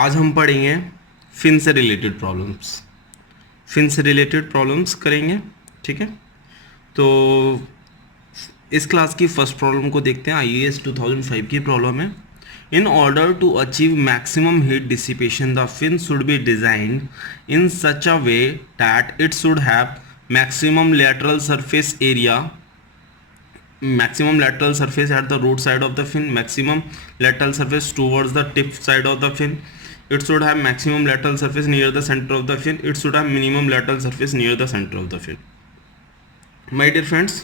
आज हम पढ़ेंगे फिन से रिलेटेड प्रॉब्लम्स। फिन से रिलेटेड प्रॉब्लम्स करेंगे, ठीक है। तो इस क्लास की फर्स्ट प्रॉब्लम को देखते हैं। आईएएस 2005 की प्रॉब्लम है। In order to achieve maximum heat dissipation the fin should be designed in such a way that it should have maximum lateral surface area, maximum lateral surface at the root side of the fin, maximum lateral surface towards the tip side of the fin. It should have maximum lateral surface near the center of the fin. It should have minimum lateral surface near the center of the fin. My dear friends,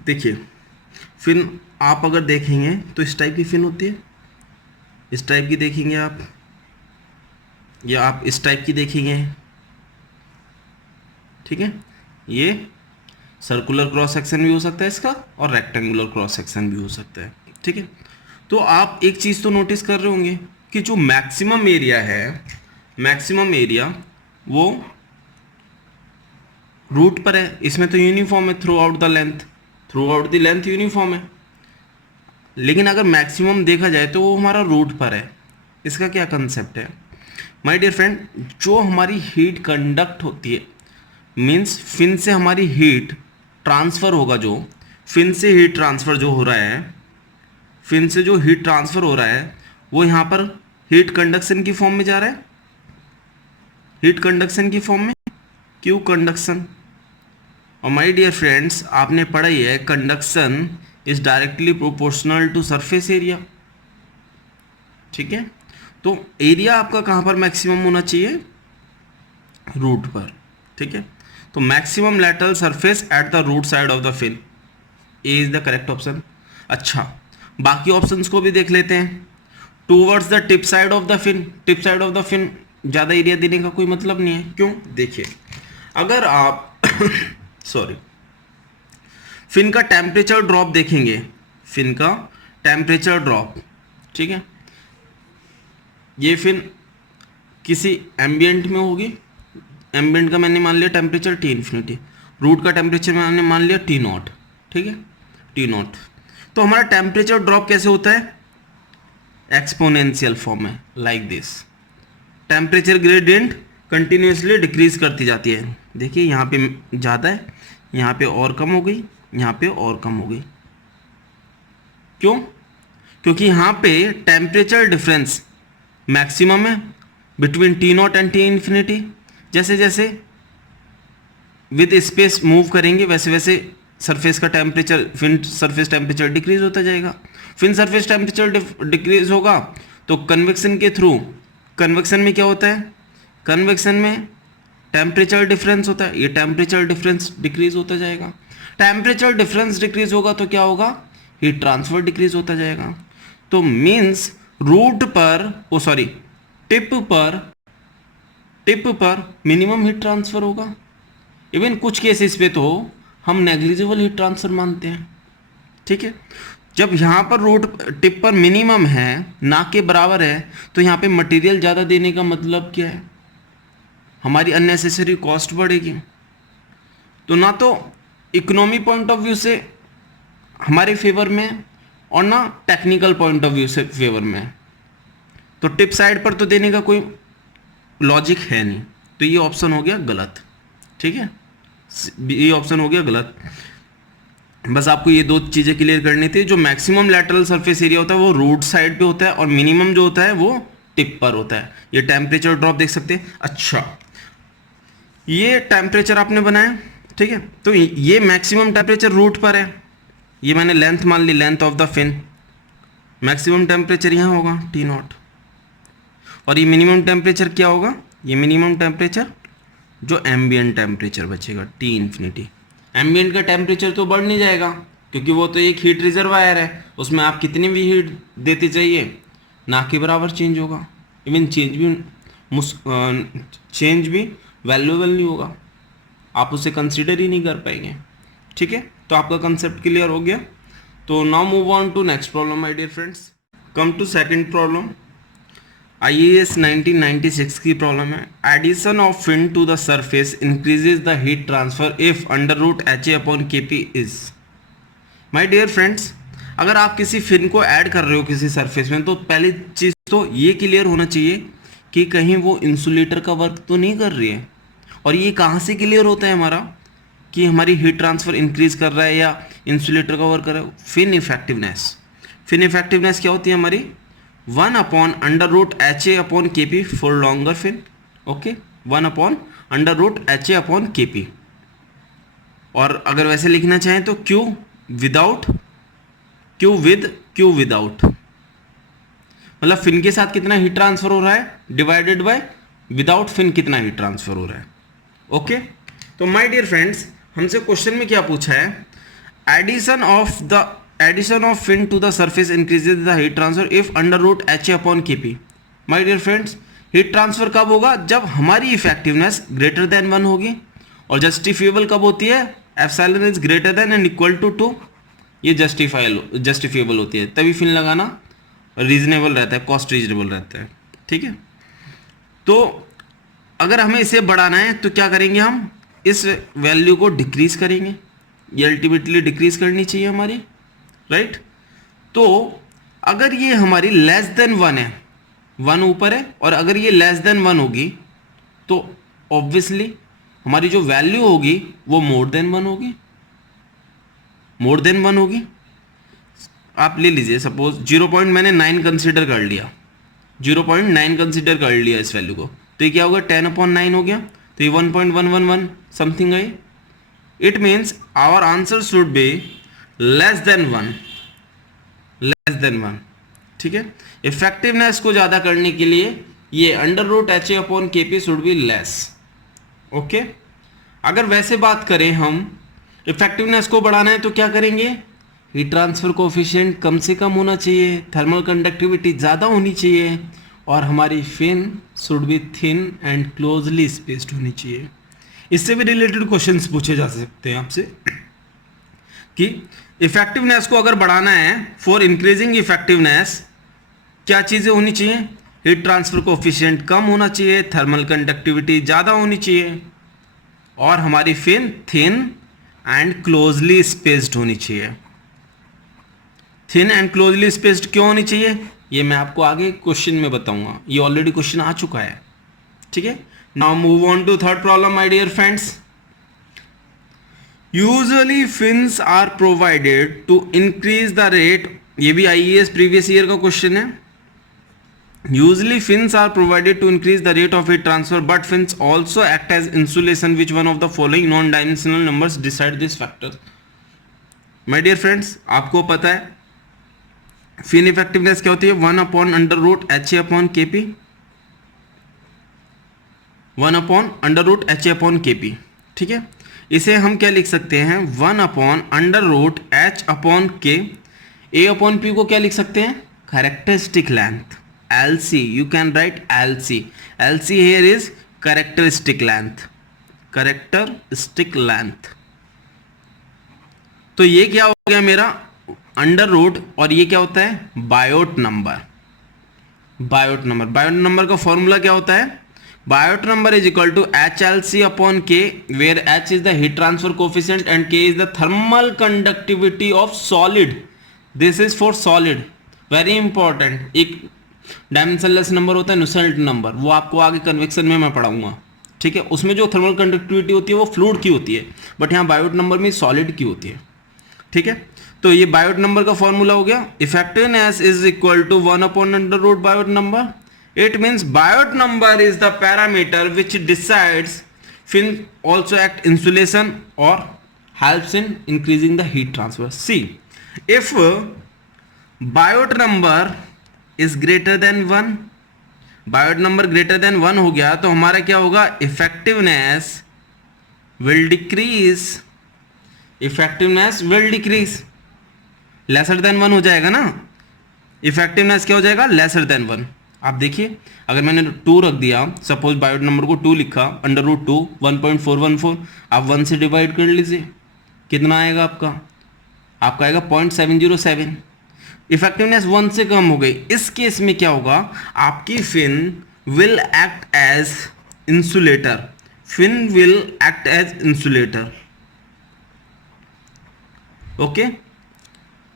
देखिए fin आप अगर देखेंगे तो इस type की fin होती है, इस टाइप की देखेंगे आप, या आप इस टाइप की देखेंगे, ठीक है। ये सर्कुलर क्रॉस सेक्शन भी हो सकता है इसका और रेक्टेंगुलर क्रॉस सेक्शन भी हो सकता है, ठीक है। तो आप एक चीज़ तो नोटिस कर रहे होंगे कि जो मैक्सिमम एरिया है, मैक्सिमम एरिया वो रूट पर है। इसमें तो यूनिफॉर्म है through out the length, through out the length uniform है। लेकिन अगर मैक्सिमम देखा जाए तो वो हमारा रूट पर है। इसका क्या कंसेप्ट है माय डियर फ्रेंड? जो हमारी हीट कंडक्ट होती है, मीन्स फिन से हमारी हीट ट्रांसफ़र होगा, जो फिन से हीट ट्रांसफ़र जो हो रहा है, फिन से जो हीट ट्रांसफ़र हो रहा है वो यहाँ पर हीट कंडक्शन की फॉर्म में जा रहा है, हीट कंडक्शन की फॉर्म में, क्यू कंडक्शन। और माय डियर फ्रेंड्स, आपने पढ़ा ही है conduction is directly proportional to surface area, ठीक है। तो एरिया आपका कहाँ पर मैक्सिमम होना चाहिए? रूट पर, ठीक है। तो maximum lateral surface at the root side of the fin, A is the correct option. अच्छा, बाकी ऑप्शंस को भी देख लेते हैं। Towards the tip side of the fin, tip side of the fin ज़्यादा एरिया देने का कोई मतलब नहीं है। क्यों? देखिए, अगर आप सॉरी फिन का टेम्परेचर ड्रॉप देखेंगे, फिन का टेम्परेचर ड्रॉप, ठीक है, ये फिन किसी एम्बियंट में होगी। एम्बियंट का मैंने मान लिया टेम्परेचर टी इन्फिनिटी, रूट का टेम्परेचर मैंने मान लिया टी नॉट, ठीक है, टी नॉट। तो हमारा टेम्परेचर ड्रॉप कैसे होता है? एक्सपोनेंशियल फॉर्म में, like this. Temperature gradient continuously decrease करती जाती है। देखिए यहाँ पे ज़्यादा है, यहाँ पे और कम हो गई, यहाँ पे और कम हो गई। क्यों? क्योंकि यहाँ पे टेम्परेचर डिफरेंस मैक्सिमम है between T not and T infinity. जैसे जैसे विद स्पेस मूव करेंगे वैसे वैसे सरफेस का temperature, fin surface temperature decrease होता जाएगा। फिन सरफेस टेम्परेचर डिक्रीज होगा तो कन्वेक्शन के थ्रू, कन्वेक्शन में क्या होता है? कन्वेक्शन में टेम्परेचर डिफरेंस होता है, ये टेम्परेचर डिफरेंस डिक्रीज होता जाएगा। टेम्परेचर डिफरेंस डिक्रीज होगा तो क्या होगा? हीट ट्रांसफर डिक्रीज होता जाएगा। तो मीन्स रूट पर, ओ सॉरी टिप पर मिनिमम हीट ट्रांसफर होगा। इवन कुछ केसेस पे तो हम नेग्लिजिबल हीट ट्रांसफर मानते हैं, ठीक है। जब यहाँ पर रूट टिप पर मिनिमम है, ना के बराबर है, तो यहाँ पे मटेरियल ज़्यादा देने का मतलब क्या है? हमारी अननेसेसरी कॉस्ट बढ़ेगी। तो ना तो इकोनॉमी पॉइंट ऑफ व्यू से हमारे फेवर में और ना टेक्निकल पॉइंट ऑफ व्यू से फेवर में। तो टिप साइड पर तो देने का कोई लॉजिक है नहीं, तो ये ऑप्शन हो गया गलत, ठीक है, ये ऑप्शन हो गया गलत। बस आपको ये दो चीज़ें क्लियर करनी थी। जो मैक्सिमम लैटरल सरफेस एरिया होता है वो रूट साइड पे होता है और मिनिमम जो होता है वो टिप पर होता है। ये टेम्परेचर ड्रॉप देख सकते हैं। अच्छा, ये टेम्परेचर आपने बनाया, ठीक है, तो ये मैक्सिमम टेम्परेचर रूट पर है। ये मैंने लेंथ मान ली, length of the fin. Maximum temperature यहाँ होगा टी नॉट, और ये मिनिमम टेम्परेचर क्या होगा? ये मिनिमम टेम्परेचर जो एम्बियंट टेम्परेचर बचेगा टी इन्फिनिटी। एम्बियंट का टेम्परेचर तो बढ़ नहीं जाएगा क्योंकि वो तो एक हीट रिजर्वायर है, उसमें आप कितनी भी हीट देते जाइए ना के बराबर चेंज होगा। इवन चेंज भी वैल्यूएबल नहीं होगा, आप उसे कंसिडर ही नहीं कर पाएंगे, ठीक है। तो आपका कंसेप्ट क्लियर हो गया। तो now move on to next problem my dear friends. Come to second problem. IAS 1996 की प्रॉब्लम है। Addition of fin to the surface increases the heat transfer if under root h a upon k p is. My dear friends, अगर आप किसी fin को add कर रहे हो किसी सरफेस में, तो पहली चीज़ तो ये क्लियर होना चाहिए कि कहीं वो इंसुलेटर का वर्क तो नहीं कर रही है। और ये कहाँ से क्लियर होता है हमारा कि हमारी हीट ट्रांसफ़र इंक्रीज कर रहा है या इंसुलेटर का वर्क कर रहा है? Fin effectiveness. फिन इफेक्टिवनेस क्या होती है हमारी? 1/√HA/Kp for longer fin. Okay, 1/√HA/Kp। और अगर वैसे लिखना चाहें तो Q without, Q with, Q without, मतलब फिन के साथ कितना हीट ट्रांसफर हो रहा है डिवाइडेड बाय विदाउट फिन कितना हीट ट्रांसफर हो रहा है। ओके, तो माय डियर फ्रेंड्स, हमसे क्वेश्चन में क्या पूछा है? Addition of fin to the surface increases the heat transfer if √HA/Kp। My dear friends, heat transfer कब होगा? जब हमारी इफेक्टिवनेस ग्रेटर देन 1 होगी। और जस्टिफिएबल कब होती है? Epsilon is greater than and equal to 2। ये जस्टिफिएबल होती है, तभी फिन लगाना रीजनेबल रहता है, कॉस्ट रीजनेबल रहता है। ठीक है, तो अगर हमें इसे बढ़ाना है तो क्या करेंगे? हम इस वैल्यू को डिक्रीज करेंगे। ये अल्टीमेटली डिक्रीज करनी चाहिए हमारी, राइट? तो अगर ये हमारी लेस देन 1 है, 1 ऊपर है, और अगर ये लेस देन 1 होगी तो ऑब्वियसली हमारी जो वैल्यू होगी वो मोर देन 1 होगी, मोर देन 1 होगी। आप ले लीजिए, सपोज 0.9 कंसिडर कर लिया, 0.9 कंसिडर कर लिया इस वैल्यू को, तो ये क्या होगा? 10/9 हो गया, तो ये 1.111 समथिंग है। It means our answer should be less than 1, less than 1। ठीक है, इफेक्टिवनेस को ज़्यादा करने के लिए ये √HA/Kp should be less. Okay, अगर वैसे बात करें हम इफेक्टिवनेस को बढ़ाना है तो क्या करेंगे? हीट ट्रांसफर कोफिशिएंट कम से कम होना चाहिए, थर्मल कंडक्टिविटी ज़्यादा होनी चाहिए, और हमारी fin should be thin and closely spaced होनी चाहिए। इससे भी रिलेटेड क्वेश्चंस पूछे जा सकते हैं आपसे कि इफेक्टिवनेस को अगर बढ़ाना है, फॉर इंक्रीजिंग इफेक्टिवनेस क्या चीज़ें होनी चाहिए? हीट ट्रांसफर कोफिशिएंट कम होना चाहिए, थर्मल कंडक्टिविटी ज़्यादा होनी चाहिए, और हमारी fin thin and closely spaced होनी चाहिए। थिन एंड क्लोजली स्पेस्ड क्यों होनी चाहिए? ये मैं आपको आगे क्वेश्चन में बताऊंगा, ये ऑलरेडी क्वेश्चन आ चुका है। ठीक है, now move on to third problem my dear friends. Usually fins are provided to increase the rate, ये भी IAS प्रीवियस ईयर का क्वेश्चन है। Usually fins are provided to increase the rate of heat transfer, but fins also act as insulation, which one of the following non dimensional numbers decide this factor. My dear friends, आपको पता है fin effectiveness क्या होती है? 1/√HA/Kp, 1/√HA/Kp। ठीक है, इसे हम क्या लिख सकते हैं? 1/√H/K। A/P को क्या लिख सकते हैं? Characteristic length, LC। You can write LC। LC here is characteristic length, characteristic length. तो ये क्या हो गया मेरा? √ और ये क्या होता है? Biot number. Biot number, Biot number का फॉर्मूला क्या होता है? Biot number is equal to HLC/K, where H is the heat transfer coefficient and K is the thermal conductivity of solid. This is for solid, very important. एक dimensionless number होता है Nusselt number, वो आपको आगे convection में मैं पढ़ाऊंगा। ठीक है, उसमें जो थर्मल कंडक्टिविटी होती है वो फ्लूइड की होती है, बट यहाँ बायोट नंबर में सॉलिड की होती है। ठीक है, तो ये बायोट नंबर का फॉर्मूला हो गया। Effectiveness is equal to 1/√ Biot number. It means Biot number is the parameter which decides fin also act insulation और helps in increasing the heat transfer. See, if Biot number is greater than 1, Biot number greater than 1 हो गया तो हमारा क्या होगा? Effectiveness will decrease, effectiveness will decrease, lesser than 1 हो जाएगा ना। इफेक्टिवनेस क्या हो जाएगा? Lesser than 1। आप देखिए, अगर मैंने 2 रख दिया, सपोज बायोट नंबर को 2 लिखा, √2 1.414, आप 1 से डिवाइड कर लीजिए, कितना आएगा आपका? आपका आएगा 0.707। इफेक्टिवनेस 1 से कम हो गई। इस केस में क्या होगा? आपकी fin will act as insulator, fin will act as insulator. Okay,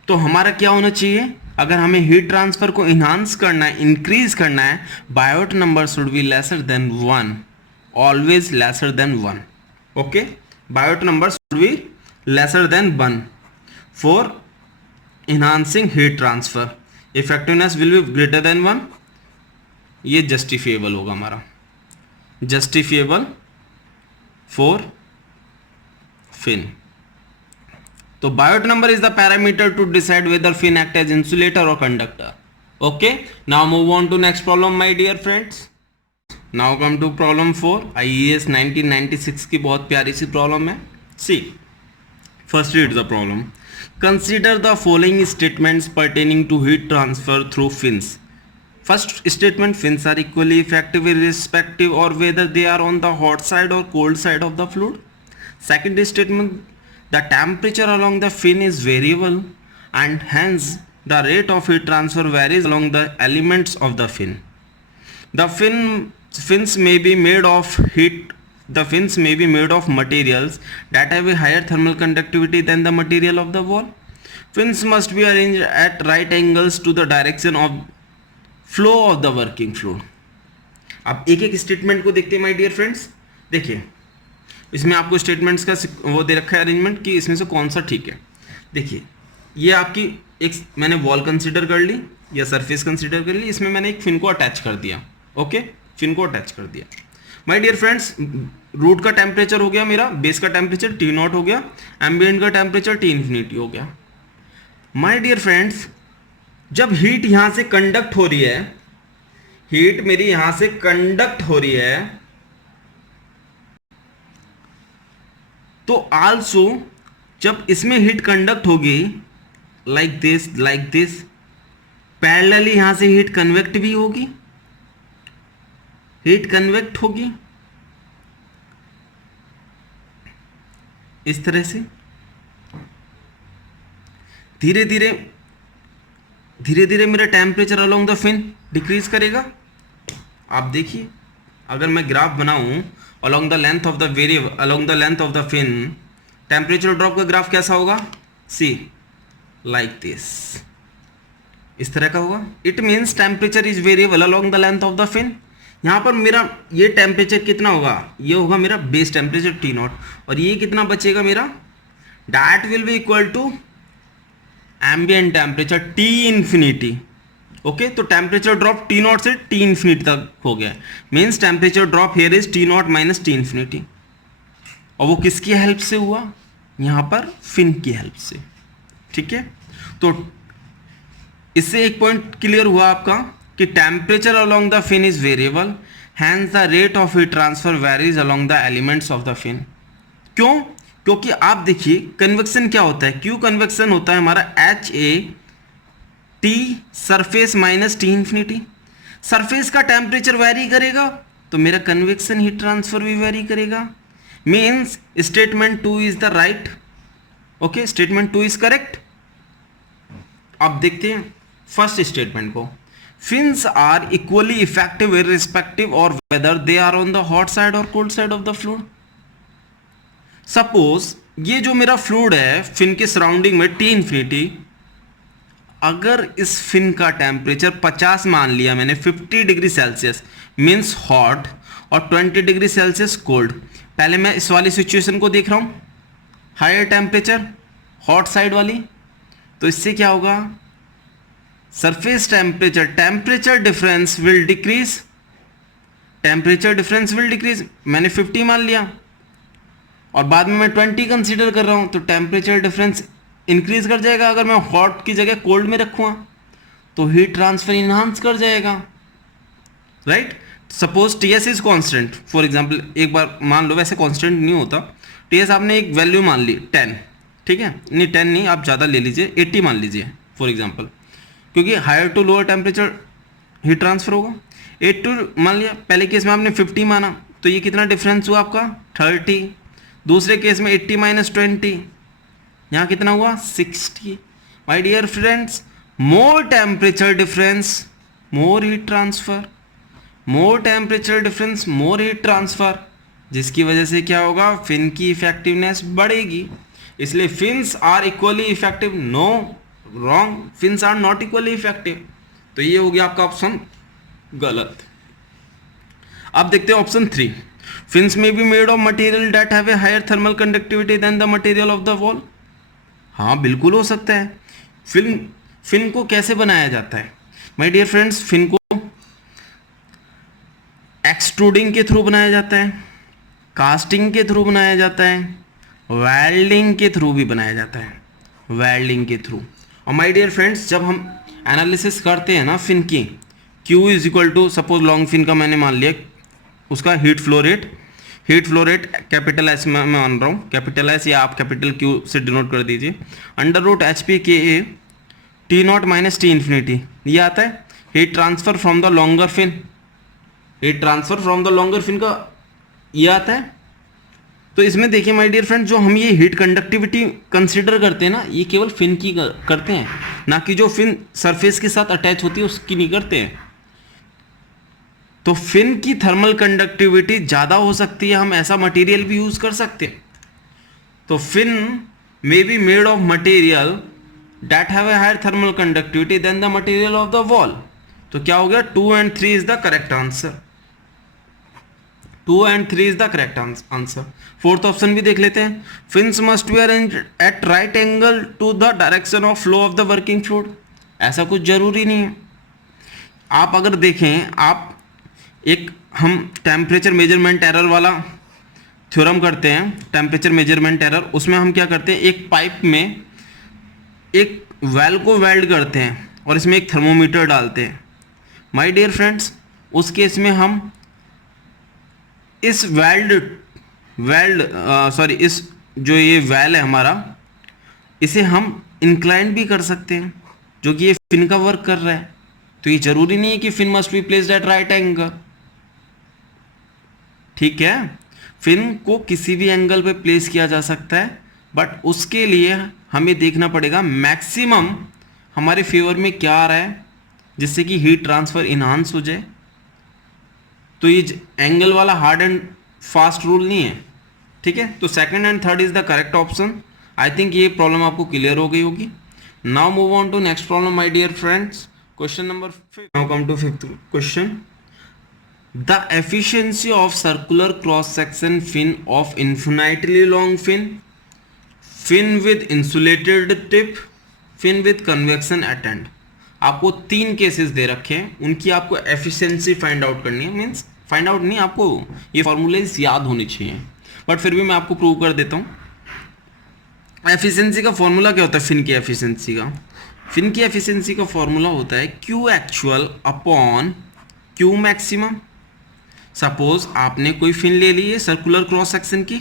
तो हमारा क्या होना चाहिए, अगर हमें हीट ट्रांसफर को इन्हांस करना है, इंक्रीज करना है, Biot number should be lesser than 1, always laser than 1. Okay, Biot number should be lesser than 1 for enhancing heat transfer. Effectiveness will be greater than 1. ये जस्टिफिएबल होगा हमारा, जस्टिफिएबल फॉर फिन. तो Biot number is the parameter to decide whether fin act as insulator और conductor. Okay, now move on to next problem my dear friends. Now come to problem 4. IES 1996 की बहुत प्यारी सी problem है. See, first read the problem. Consider the following statements pertaining to heat transfer through fins. First statement, fins are equally effective irrespective or whether they are on the hot side or cold side of the fluid. Second statement, the temperature along the fin is variable and hence the rate of heat transfer varies along the elements of the fin. The fins may be made of heat. The fins may be made of materials that have a higher thermal conductivity than the material of the wall. Fins must be arranged at right angles to the direction of flow of the working fluid. अब एक एक statement को देखते हैं my dear friends. देखिए, इसमें आपको statements का वो दे रखा है अरेंजमेंट कि इसमें से कौन सा ठीक है. देखिए, ये आपकी एक मैंने वॉल कंसीडर कर ली या सरफेस कंसीडर कर ली, इसमें मैंने एक फिन को अटैच कर दिया. ओके, फिन को अटैच कर दिया. माय डियर फ्रेंड्स, रूट का टेम्परेचर हो गया मेरा, बेस का टेम्परेचर T0 हो गया, एम्बिएंट का टेम्परेचर T इन्फिनिटी हो गया. माय डियर फ्रेंड्स, जब हीट यहां से कंडक्ट हो रही है, हीट मेरी यहां से कंडक्ट हो रही है, तो आल्सो जब इसमें हीट कंडक्ट होगी लाइक दिस, पैरेलली यहां से हीट कन्वेक्ट भी होगी, हीट कन्वेक्ट होगी इस तरह से. धीरे धीरे मेरा temperature along the fin decrease करेगा. आप देखिए, अगर मैं ग्राफ बनाऊं along the length of the variable, along the length of the fin, temperature drop का ग्राफ कैसा होगा, सी लाइक दिस, इस तरह का होगा. It means temperature is variable along the length of the fin. यहाँ पर मेरा ये टेम्परेचर कितना होगा, ये होगा मेरा बेस टेम्परेचर T0, और ये कितना बचेगा मेरा, that will be equal to ambient temperature T infinity. Okay, तो टेम्परेचर ड्रॉप T0 से T इन्फिनिटी तक हो गया. Means temperature drop here is T0 minus T infinity. और वो किसकी हेल्प से हुआ, यहाँ पर फिन की हेल्प से. ठीक है, तो इससे एक पॉइंट क्लियर हुआ आपका कि temperature along the fin is variable, hence the rate of heat transfer varies along the elements of the fin. क्यों, क्योंकि आप देखिए कन्वेक्शन क्या होता है, क्यू कन्वेक्शन होता है हमारा HAT surface minus T infinity. Surface का टेम्परेचर वेरी करेगा तो मेरा कन्वेक्शन हीट ट्रांसफर भी वेरी करेगा. Means statement 2 is the right. Okay, statement 2 is correct. अब देखते हैं फर्स्ट स्टेटमेंट को. Fins are equally effective irrespective or whether they are on the hot side or cold side of the fluid. Suppose ये जो मेरा fluid है fin के surrounding में T इन्फिनिटी, अगर इस फिन का टेम्परेचर 50 मान लिया मैंने, 50 डिग्री सेल्सियस मीन्स हॉट और 20 डिग्री सेल्सियस कोल्ड. पहले मैं इस वाली सिचुएशन को देख रहा हूँ, हायर टेम्परेचर हॉट साइड वाली, तो इससे क्या होगा, surface temperature difference will decrease, temperature difference will decrease. मैंने 50 मान लिया और बाद में मैं 20 कंसीडर कर रहा हूं, तो टेम्परेचर डिफरेंस इंक्रीज कर जाएगा. अगर मैं हॉट की जगह कोल्ड में रखूँगा तो हीट ट्रांसफर इन्हांस कर जाएगा. Right, suppose TS is constant. For example एक बार मान लो, वैसे कांस्टेंट नहीं होता, TS आपने एक वैल्यू मान ली 10, ठीक है, नहीं 10 नहीं, आप ज़्यादा ले लीजिए, 80 मान लीजिए फॉर एग्जांपल, क्योंकि higher to lower temperature heat transfer होगा. 8 टू मान लिया, पहले केस में आपने 50 माना, तो ये कितना डिफरेंस हुआ आपका 30. दूसरे केस में 80 माइनस 20, यहाँ कितना हुआ 60. My dear friends, more temperature difference more heat transfer, more temperature difference more heat transfer, जिसकी वजह से क्या होगा, फिन की इफेक्टिवनेस बढ़ेगी. इसलिए fins are equally effective. No, wrong, fins are not equally effective. तो ये हो गया आपका ऑप्शन गलत। अब देखते हैं option 3, fins may be made of material that have a higher thermal conductivity than the material of the wall. हाँ बिल्कुल हो सकता है। फिन को कैसे बनाया जाता है माय डियर फ्रेंड्स? फिन को एक्सट्रूडिंग के थ्रू बनाया जाता है, कास्टिंग के थ्रू बनाया जाता है, वेल्डिंग के थ्रू भी बनाया जाता है, वेल्डिंग के थ्रू। और माय डियर फ्रेंड्स, जब हम एनालिसिस करते हैं ना फिन की, Q is equal to, suppose long fin का मैंने मान लिया उसका heat flow rate, capital S में मैं मान रहा हूँ, कैपिटल एस या आप कैपिटल Q से डिनोट कर दीजिए, अंडर रूट एच पी के A T naught minus T infinity, ये आता है heat transfer from the longer fin, heat transfer from the longer fin का ये आता है। तो इसमें देखिए माय डियर फ्रेंड, जो हम ये हीट कंडक्टिविटी कंसीडर करते हैं ना, ये केवल फिन की करते हैं, ना कि जो फिन सरफेस के साथ अटैच होती है उसकी नहीं करते हैं। तो फिन की थर्मल कंडक्टिविटी ज़्यादा हो सकती है, हम ऐसा मटेरियल भी यूज़ कर सकते हैं। तो fin may be made of material that have a higher thermal conductivity than the material of the wall. तो क्या हो गया, 2 and 3 is the correct answer, 2 and 3 is the correct answer. Fourth option भी देख लेते हैं, fins must be arranged at right angle to the direction of flow of the working fluid. ऐसा कुछ जरूरी नहीं है। आप अगर देखें, आप एक हम टेम्परेचर मेजरमेंट एरर वाला थ्योरम करते हैं, टेम्परेचर मेजरमेंट एरर, उसमें हम क्या करते हैं, एक पाइप में एक वेल को वेल्ड करते हैं और इसमें एक थर्मोमीटर डालते हैं। माय डियर फ्रेंड्स, उस केस में हम इस इस जो ये वेल है हमारा, इसे हम इंक्लाइन भी कर सकते हैं, जो कि ये फिन का वर्क कर रहा है। तो ये जरूरी नहीं है कि fin must be placed at right angle, ठीक है। फिन को किसी भी एंगल पे प्लेस किया जा सकता है, बट उसके लिए हमें देखना पड़ेगा मैक्सिमम हमारे फेवर में क्या आ रहा है, जिससे कि हीट ट्रांसफर इनहांस हो जाए। तो ये एंगल वाला हार्ड एंड फास्ट रूल नहीं है, ठीक है। तो second and third is the correct option. I think ये प्रॉब्लम आपको क्लियर हो गई होगी। Now move on to next problem my dear friends, question number 5। Now come to fifth question, the efficiency of circular cross section fin of infinitely long fin, fin with insulated tip, fin with convection at end। आपको 3 cases they रखे हैं, उनकी आपको efficiency find out करनी है। Means find out नहीं, आपको ये फॉर्मूलेज याद होने चाहिए, बट फिर भी मैं आपको प्रूव कर देता हूँ। एफिशिएंसी का फॉर्मूला क्या होता है? फिन की एफिशिएंसी का, फिन की एफिशिएंसी का फॉर्मूला होता है Q actual upon Q maximum. Suppose आपने कोई फिन ले ली है सर्कुलर क्रॉस सेक्शन की,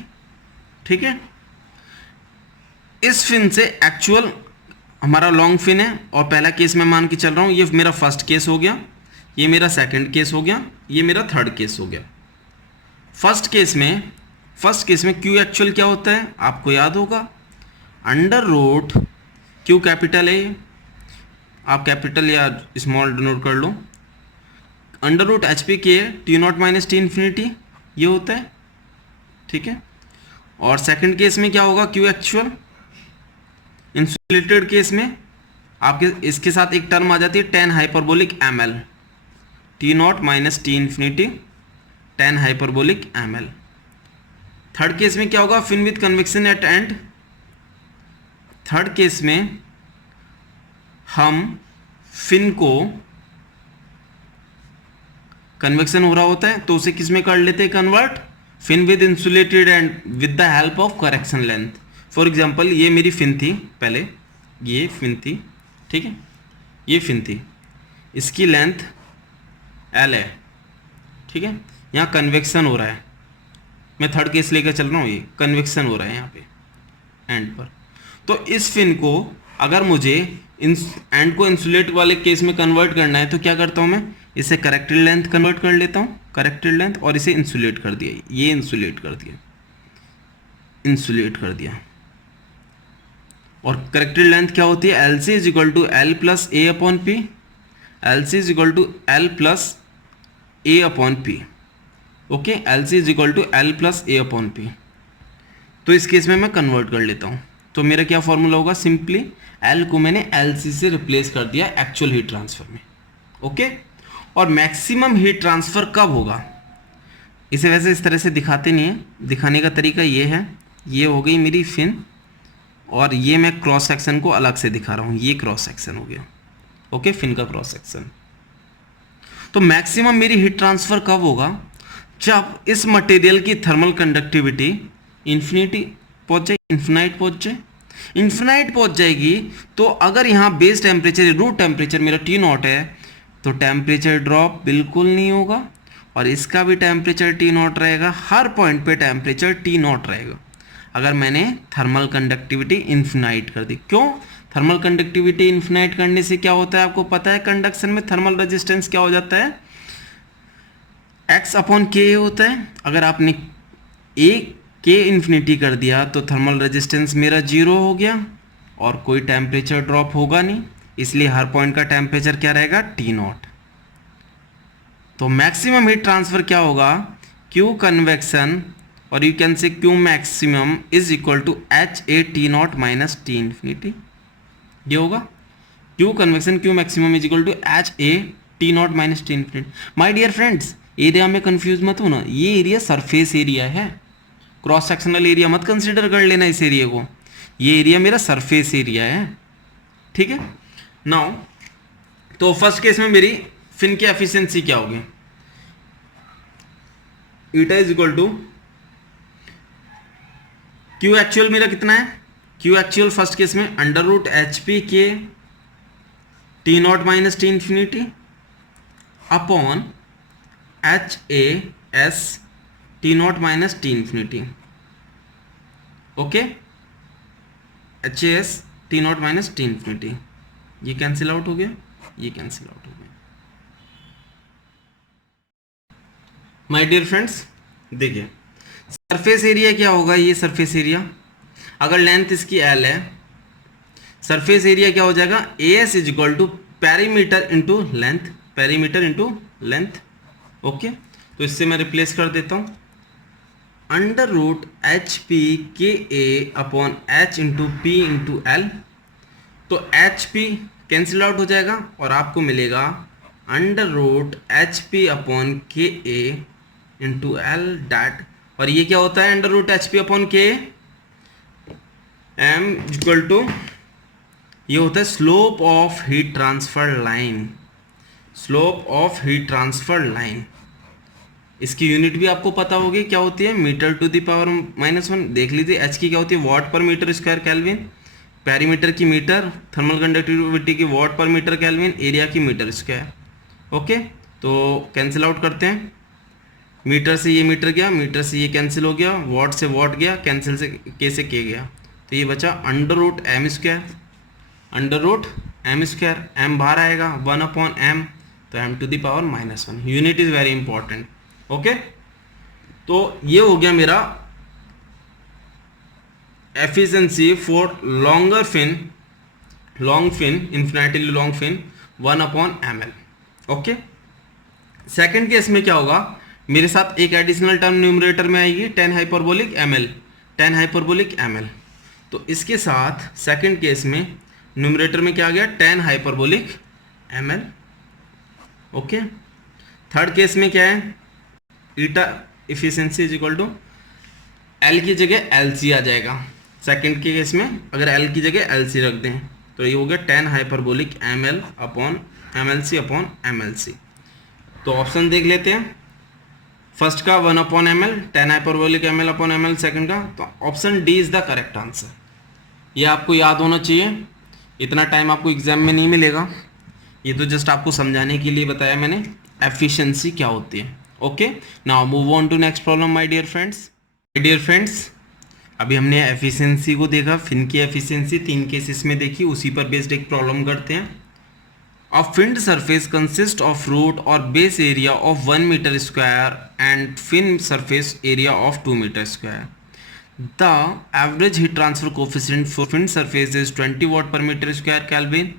ठीक है। इस फिन से एक्चुअल हमारा लॉन्ग फिन है, और पहला केस मैं मान के चल रहा हूँ, ये मेरा फर्स्ट केस हो गया, ये मेरा सेकंड केस हो गया, ये मेरा थर्ड केस हो गया। फर्स्ट केस में Q एक्चुअल क्या होता है आपको याद होगा, अंडर रूट Q कैपिटल है, आप कैपिटल या स्मॉल डिनोट कर लो, under root H P K T naught minus T infinity, ये होता है, ठीक है। और सेकंड केस में क्या होगा, Q एक्चुअल। इंसुलेटेड केस में आपके इसके साथ एक टर्म आ जाती है tan hyperbolic ml, T naught minus T infinity tan hyperbolic ml। Third case में क्या होगा, fin with convection at end. Third case में हम फिन को कन्वेक्शन हो रहा होता है तो उसे किस में कर लेते हैं convert, fin with insulated end with the help of correction length. For example ये मेरी फिन थी, पहले ये फिन थी, ठीक है, ये फिन थी, इसकी लेंथ L है, ठीक है। यहाँ कन्वेक्शन हो रहा है, मैं थर्ड केस लेकर चल रहा हूँ, ये कन्वेक्शन हो रहा है यहाँ पे एंड पर। तो इस फिन को अगर मुझे एंड को इंसुलेट वाले केस में कन्वर्ट करना है तो क्या करता हूँ मैं, इसे करेक्टेड लेंथ कन्वर्ट कर लेता हूँ, करेक्टेड लेंथ, और इसे इंसुलेट कर दिया, ये इंसुलेट कर दिया, इंसुलेट कर दिया। और करेक्टेड लेंथ क्या होती है, L C is equal to L plus A upon P, L C is equal to L plus A upon P, okay, L C is equal to L plus A upon P. तो इस case में मैं convert कर लेता हूँ, तो मेरा क्या फॉर्मूला होगा, सिंपली एल को मैंने एल सी से रिप्लेस कर दिया एक्चुअल हीट ट्रांसफर में। ओके, और मैक्सिमम हीट ट्रांसफर कब होगा, इसे वैसे इस तरह से दिखाते नहीं है, दिखाने का तरीका ये है, ये हो गई मेरी फिन और ये मैं क्रॉस सेक्शन को अलग से दिखा रहा हूँ, ये क्रॉस सेक्शन हो गया। ओके, फिन का क्रॉस सेक्शन। तो मैक्सिमम मेरी हीट ट्रांसफर कब होगा, जब इस मटेरियल की थर्मल कंडक्टिविटी इन्फिनिटी पहुंच जाए, इन्फिनाइट पहुंच जाए। इन्फिनाइट पहुंच जाएगी तो अगर यहाँ बेस टेम्परेचर रूट टेम्परेचर मेरा टी नॉट है तो टेम्परेचर ड्रॉप बिल्कुल नहीं होगा और इसका भी टेम्परेचर टी नॉट रहेगा, हर पॉइंट पे टेम्परेचर टी नॉट रहेगा अगर मैंने थर्मल कंडक्टिविटी इन्फिनाइट कर दी। क्यों, थर्मल कंडक्टिविटी इन्फिनाइट करने से क्या होता है आपको पता है, कंडक्शन में थर्मल रेजिस्टेंस क्या हो जाता है, x अपॉन के होता है। अगर आपने ए के इन्फिनिटी कर दिया तो थर्मल रेजिस्टेंस मेरा जीरो हो गया और कोई टेम्परेचर ड्रॉप होगा नहीं, इसलिए हर पॉइंट का टेम्परेचर क्या रहेगा, टी नॉट। तो मैक्सिमम हीट ट्रांसफर क्या होगा, क्यू कन्वेक्शन और you can say Q maximum is equal to H A T naught minus T infinity, ये होगा Q convection Q maximum is equal to H A T naught minus T infinity. My dear friends, area में confuse मत हो ना, ये area surface area है, cross sectional area मत consider कर लेना इस एरिया को, ये एरिया मेरा सरफेस एरिया है, ठीक है। नाउ तो फर्स्ट केस में मेरी फिन की एफिशिएंसी क्या होगी, eta is equal to Q actual मेरा कितना है, क्यू एक्चुअल फर्स्ट केस में under root H P K T naught minus T infinity upon H A S T naught minus T infinity. Okay, H A S T naught minus T infinity, ये cancel out हो गया, ये cancel out हो गया। My dear friends देखिए, surface area क्या होगा, ये सरफेस एरिया अगर लेंथ इसकी एल है, सरफेस एरिया क्या हो जाएगा, A S is equal to perimeter into length, perimeter into length. Okay, तो इससे मैं रिप्लेस कर देता हूँ अंडर रूट एच पी के ए upon h into p into l, तो एच पी कैंसिल आउट हो जाएगा और आपको मिलेगा under root H P upon के ए इंटू एल डैट, और ये क्या होता है under root H P upon K M equal to, ये होता है slope of heat transfer line, slope of heat transfer line. इसकी यूनिट भी आपको पता होगी क्या होती है, मीटर टू द पावर -1। देख लीजिए एच की क्या होती है, वॉट पर मीटर स्क्वायर केल्विन, पेरीमीटर की मीटर, थर्मल कंडक्टिविटी की वॉट पर मीटर केल्विन, एरिया की मीटर स्क्वायर। ओके, तो कैंसिल आउट करते हैं, मीटर से ये मीटर गया, मीटर से ये कैंसिल हो गया, वॉट से वॉट गया, कैंसिल से के गया, तो ये बचा under root M square, under root M square, M बाहर आएगा 1 अपॉन एम, तो M to the power -1, unit is very important. Okay, तो ये हो गया मेरा efficiency for longer fin, long fin, infinitely long fin 1 upon M L. Okay, second case में क्या होगा, मेरे साथ एक एडिशनल टर्म न्यूमरेटर में आएगी 10 hyperbolic M L, 10 hyperbolic M L, तो इसके साथ सेकेंड केस में न्यूमरेटर में क्या आ गया 10 hyperbolic M L. Okay, third case में क्या है, eta efficiency is equal to l की जगह एल सी आ जाएगा, सेकेंड के केस में अगर एल की जगह एल सी रख दें तो ये हो गया 10 hyperbolic M L upon M L C upon M L C. तो ऑप्शन देख लेते हैं, फर्स्ट का 1 upon M L, 10 hyperbolic M L upon M L, second का, तो option D is the correct answer. ये आपको याद होना चाहिए, इतना टाइम आपको एग्जाम में नहीं मिलेगा, ये तो जस्ट आपको समझाने के लिए बताया मैंने एफिशिएंसी क्या होती है। Okay, now move on to next problem my dear friends. My dear friends, अभी हमने एफिशिएंसी को देखा, फिन की एफिशिएंसी 3 केसेस में देखी, उसी पर बेस्ड एक प्रॉब्लम करते हैं। A finned surface consists of root or base area of 1 meter square and fin surface area of 2 meter square. The average heat transfer coefficient for finned surface is 20 watt per meter square Kelvin.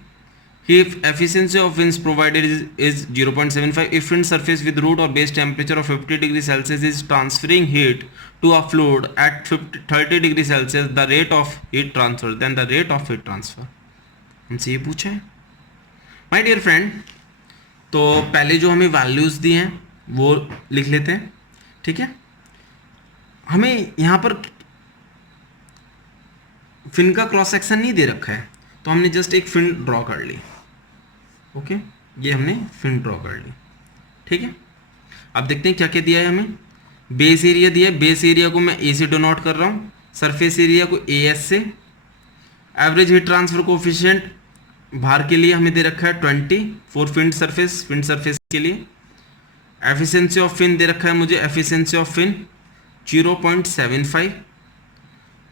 If efficiency of fins provided is 0.75, if fin surface with root or base temperature of 50 degree Celsius is transferring heat to a fluid at 30 degree Celsius, the rate of heat transfer, then the rate of heat transfer. हमसे ये पूछा है my dear friend. तो पहले जो हमें values दी हैं वो लिख लेते हैं, ठीक है। हमें यहाँ पर फिन का क्रॉस सेक्शन नहीं दे रखा है, तो हमने जस्ट एक फिन ड्रॉ कर ली। ओके, ये हमने फिन ड्रॉ कर ली, ठीक है। अब देखते हैं क्या क्या दिया है हमें। बेस एरिया दिया है, बेस एरिया को मैं ए से डिनोट कर रहा हूँ, सरफेस एरिया को ए एस से। एवरेज हीट ट्रांसफर कोफिशिएंट भार के लिए हमें दे रखा है 20 फॉर फिन सरफेस के लिए। एफिशिएंसी ऑफ फिन दे रखा है मुझे, efficiency of fin 0.75।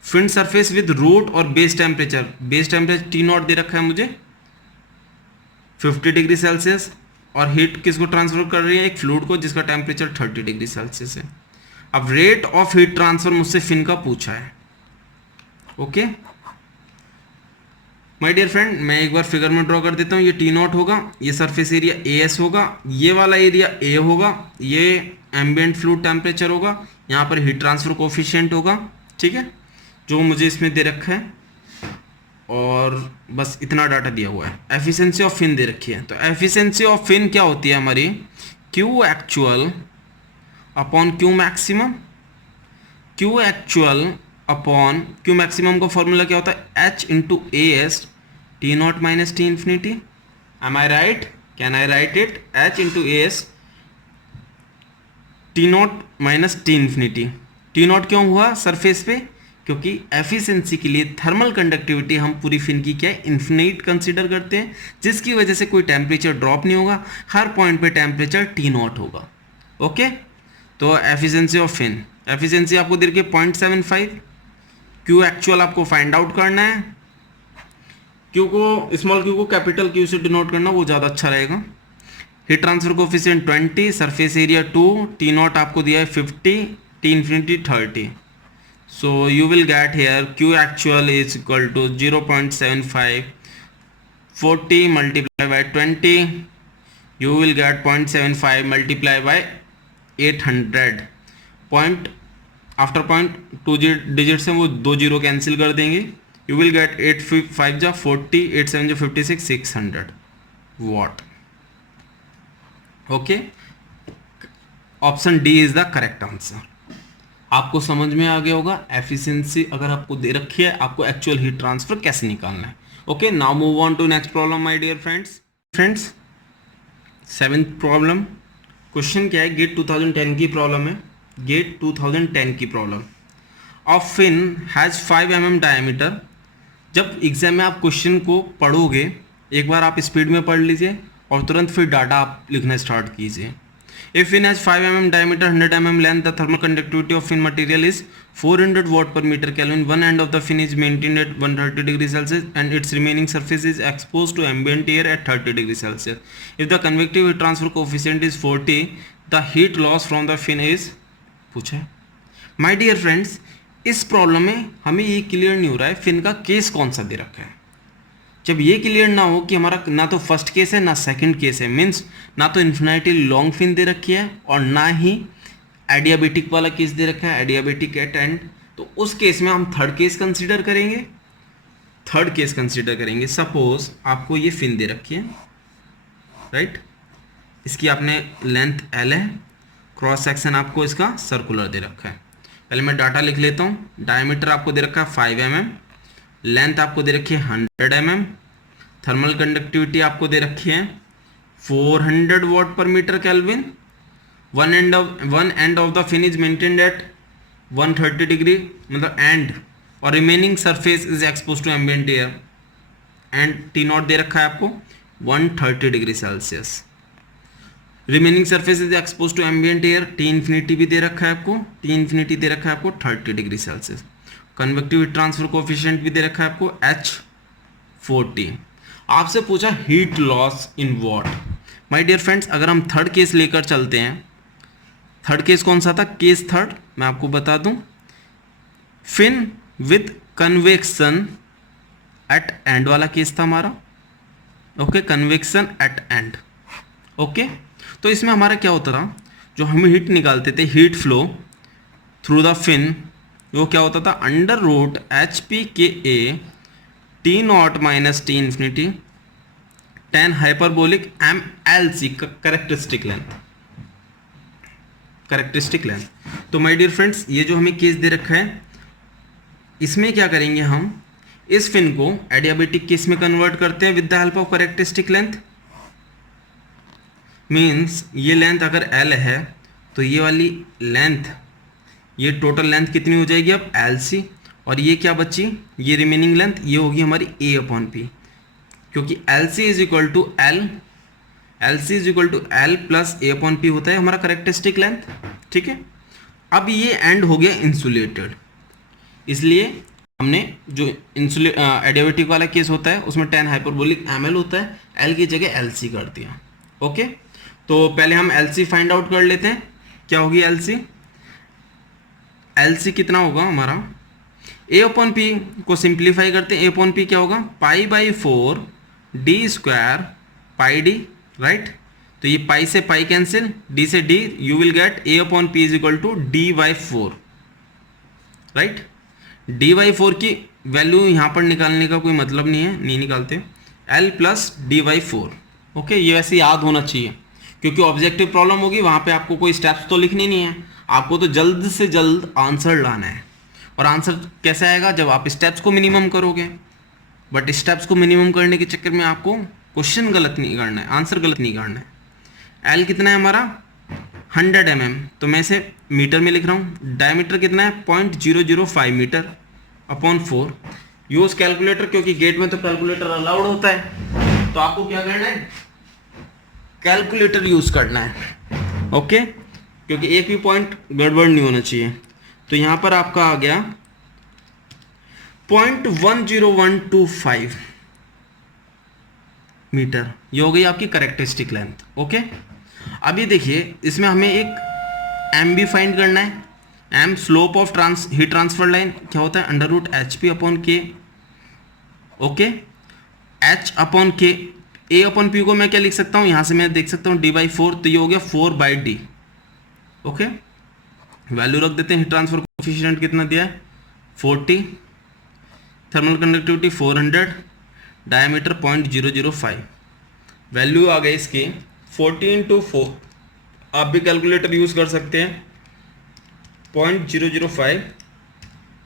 Fin surface with root और बेस टेम्परेचर टी नॉट दे रखा है मुझे 50 डिग्री सेल्सियस, और हीट किसको ट्रांसफर कर रही है, एक फ्लूइड को जिसका टेम्परेचर 30 डिग्री सेल्सियस है। अब रेट ऑफ हीट ट्रांसफर मुझसे फिन का पूछा है। ओके माय डियर फ्रेंड, मैं एक बार फिगर में ड्रॉ कर देता हूँ। ये टी नॉट होगा, ये सरफेस एरिया ए एस होगा, ये वाला एरिया ए होगा, ये एम्बिएंट फ्लूइड टेम्परेचर होगा, यहाँ पर हीट ट्रांसफर कोफिशिएंट होगा, ठीक है, जो मुझे इसमें दे रखा है। और बस इतना डाटा दिया हुआ है। एफिशिएंसी ऑफ फिन दे रखी है, तो एफिशिएंसी ऑफ फिन क्या होती है हमारी, Q actual upon Q maximum. Q actual upon Q maximum का फॉर्मूला क्या होता है, H into A S T naught minus T infinity. Am I right, can I write it, H into A S T naught minus T infinity. T naught क्यों हुआ surface पे, क्योंकि efficiency के लिए थर्मल कंडक्टिविटी हम पूरी fin की क्या है, इन्फिनिट कंसीडर करते हैं, जिसकी वजह से कोई टेम्परेचर ड्रॉप नहीं होगा, हर पॉइंट पे टेम्परेचर टी नॉट होगा। ओके, तो एफिशिएंसी ऑफ फिन, एफिशिएंसी आपको दे रखी है 0.75। क्यू एक्चुअल आपको फाइंड आउट करना है, क्यू को स्मॉल क्यू को कैपिटल क्यू से डिनोट करना, वो ज़्यादा अच्छा रहेगा। Heat transfer coefficient 20, surface area 2, T not आपको दिया है 50, T infinity 30। So you will get here Q actual is equal to 0.75, 40 multiplied by 20, you will get 0.75 multiplied by 800। Point after point 2 digit से वो 2 जीरो कैंसिल कर देंगे, you will get 8 5 जा 40, 8 7 जा 56, 600 watt. Okay, option d is the correct answer. आपको समझ में आ गया होगा, एफिशिएंसी अगर आपको दे रखी है, आपको एक्चुअल हीट ट्रांसफर कैसे निकालना है। Okay, now move on to next problem my dear friends. 7th problem, question क्या है, गेट 2010 की प्रॉब्लम है, गेट 2010 की problem. A fin has 5 mm diameter. जब एग्जाम में आप क्वेश्चन को पढ़ोगे, एक बार आप स्पीड में पढ़ लीजिए और तुरंत फिर डाटा आप लिखना स्टार्ट कीजिए। If fin has 5 mm diameter, 100 mm length, the thermal conductivity of fin material is 400 watt per meter Kelvin. One end of the fin is maintained at 130 degrees Celsius and its remaining surface is exposed to ambient air at 30 degrees Celsius. If the convective heat transfer coefficient is 40, the heat loss from the fin is पूछा है। My dear friends, इस problem में हमें ये clear नहीं हो रहा है फिन का केस कौन सा दे रखा है। जब ये क्लियर ना हो कि हमारा ना तो फर्स्ट केस है ना सेकंड केस है, मीन्स ना तो इन्फिनिटी लॉन्ग फिन दे रखी है और ना ही एडियाबेटिक वाला केस दे रखा है, एडियाबेटिक एट एंड, तो उस केस में हम थर्ड केस कंसीडर करेंगे। सपोज आपको ये फिन दे रखी है, राइट, इसकी आपने लेंथ L है, क्रॉस सेक्शन आपको इसका सर्कुलर दे रखा है। पहले मैं डाटा लिख लेता हूँ। डायमीटर आपको दे रखा है 5 mm, लेंथ आपको दे रखी है 100 mm, थर्मल कंडक्टिविटी आपको दे रखी है 400 watt per metre kelvin. One end of the fin is maintained at 130 degree, मतलब एंड, और remaining surface is expose to ambient air, and T not दे रखा है आपको 130 degree Celsius. Remaining surface is expose to ambient air, T infinity भी दे रखा है आपको, टी इन्फिनिटी दे रखा है आपको 30 degree Celsius. Convective heat transfer coefficient भी दे रखा है आपको H40। आपसे पूछा heat loss in watt. My dear friends, अगर हम थर्ड केस लेकर चलते हैं, थर्ड केस कौन सा था, केस थर्ड मैं आपको बता दूं, fin with convection at end वाला केस था हमारा। Okay, convection at end. Okay, तो इसमें हमारा क्या होता था, जो हम हीट निकालते थे, heat flow through the fin, वो क्या होता था, अंडर रूट एच पी के A T naught minus T infinity tan hyperbolic M L C characteristic length, characteristic length. तो माय डियर फ्रेंड्स, ये जो हमें केस दे रखा है, इसमें क्या करेंगे हम, इस फिन को एडियाबेटिक केस में कन्वर्ट करते हैं with the help of characteristic length. Means ये लेंथ अगर एल है तो ये वाली लेंथ, ये टोटल लेंथ कितनी हो जाएगी अब, एल सी, और ये क्या बची, ये रिमेनिंग लेंथ, ये होगी हमारी ए अपॉन पी, क्योंकि L C is equal to L, L C is equal to L plus A upon P होता है हमारा करेक्टरिस्टिक लेंथ। ठीक है, अब ये एंड हो गया इंसुलेटेड, इसलिए हमने जो एडियाबेटिक वाला केस होता है उसमें टेन हाइपरबोलिक एम एल होता है, एल की जगह एल सी कर दिया। ओके, तो पहले हम एल सी फाइंड आउट कर लेते हैं, क्या होगी एल सी, एल सी कितना होगा हमारा, ए अपॉन पी को सिंप्लीफाई करते हैं, ए अपॉन पी क्या होगा, pi by 4 D square pi D, right. तो ये पाई से पाई कैंसिल, डी से D, you will get A upon P is equal to D by 4, right. D by 4 की वैल्यू यहाँ पर निकालने का कोई मतलब नहीं है, नहीं निकालते, L plus D by 4। Okay, ये वैसे याद होना चाहिए, क्योंकि ऑब्जेक्टिव प्रॉब्लम होगी, वहाँ पे आपको कोई स्टेप्स तो लिखने नहीं है, आपको तो जल्द से जल्द आंसर लाना है। और आंसर कैसे आएगा, जब आप स्टेप्स को मिनिमम करोगे, बट स्टेप्स को मिनिमम करने के चक्कर में आपको क्वेश्चन गलत नहीं करना है, आंसर गलत नहीं करना है। एल कितना है हमारा 100 mm, तो मैं इसे मीटर में लिख रहा हूँ। डायमीटर कितना है 0.005 मीटर अपॉन 4। यूज कैलकुलेटर, क्योंकि गेट में तो कैलकुलेटर अलाउड होता है, तो आपको क्या करना है, कैलकुलेटर यूज करना है। ओके, क्योंकि एक भी पॉइंट गड़बड़ नहीं होना चाहिए। तो यहां पर आपका आ गया 0.10125 मीटर, ये हो गई आपकी करेक्टरिस्टिक लेंथ। ओके, अब ये देखिए, इसमें हमें एक एम भी फाइंड करना है। M slope of heat transfer line क्या होता है, under root H P upon K. Okay, H upon के, ए अपॉन पी को मैं क्या लिख सकता हूँ, यहाँ से मैं देख सकता हूँ डी बाई 4, तो ये हो गया 4 बाई डी। ओके, वैल्यू रख देते हैं, हीट ट्रांसफर कोफिशिएंट कितना दिया है 40, थर्मल कंडक्टिविटी 400, डायमीटर 0.005, वैल्यू आ गई इसकी 40 × 4, आप भी कैलकुलेटर यूज कर सकते हैं, 0.005,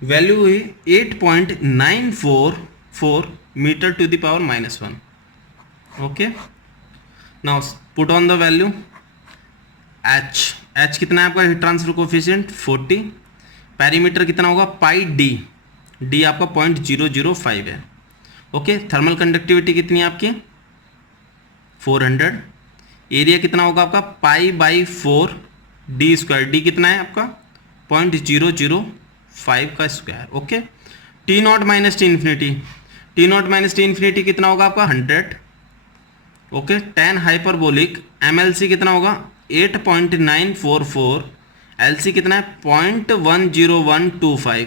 वैल्यू हुई 8.944 metre to the power -1। Okay, now put on the value, H कितना है आपका हीट ट्रांसफर कोफिशिएंट 40, पेरीमीटर कितना होगा पाई डी, डी आपका 0.005 है। ओके, थर्मल कंडक्टिविटी कितनी है आपकी 400, एरिया कितना होगा आपका pi by 4 D square, D कितना है आपका 0.005 का square. Okay, T naught minus T infinity, T naught minus T infinity कितना होगा आपका 100। Okay, 10 hyperbolic M L C कितना होगा 8.944, एल सी कितना है 0.10125।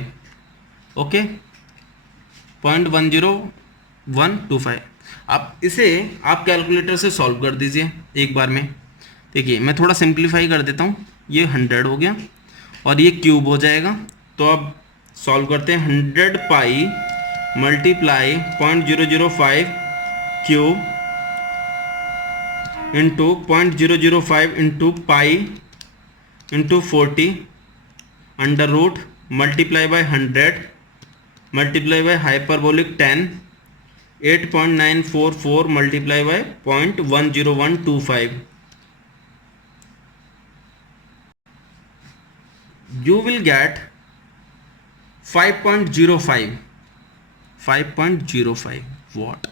ओके, 0.10125। आप इसे आप कैलकुलेटर से सॉल्व कर दीजिए एक बार में। देखिए, मैं थोड़ा सिंप्लीफाई कर देता हूँ, ये 100 हो गया और ये क्यूब हो जाएगा। तो अब सॉल्व करते हैं, 100 pi multiply 0.005 cube into 0.005 into pi into 40 under root multiply by 100 multiply by hyperbolic 10 8.944 multiply by 0.10125, you will get 5.05 watt।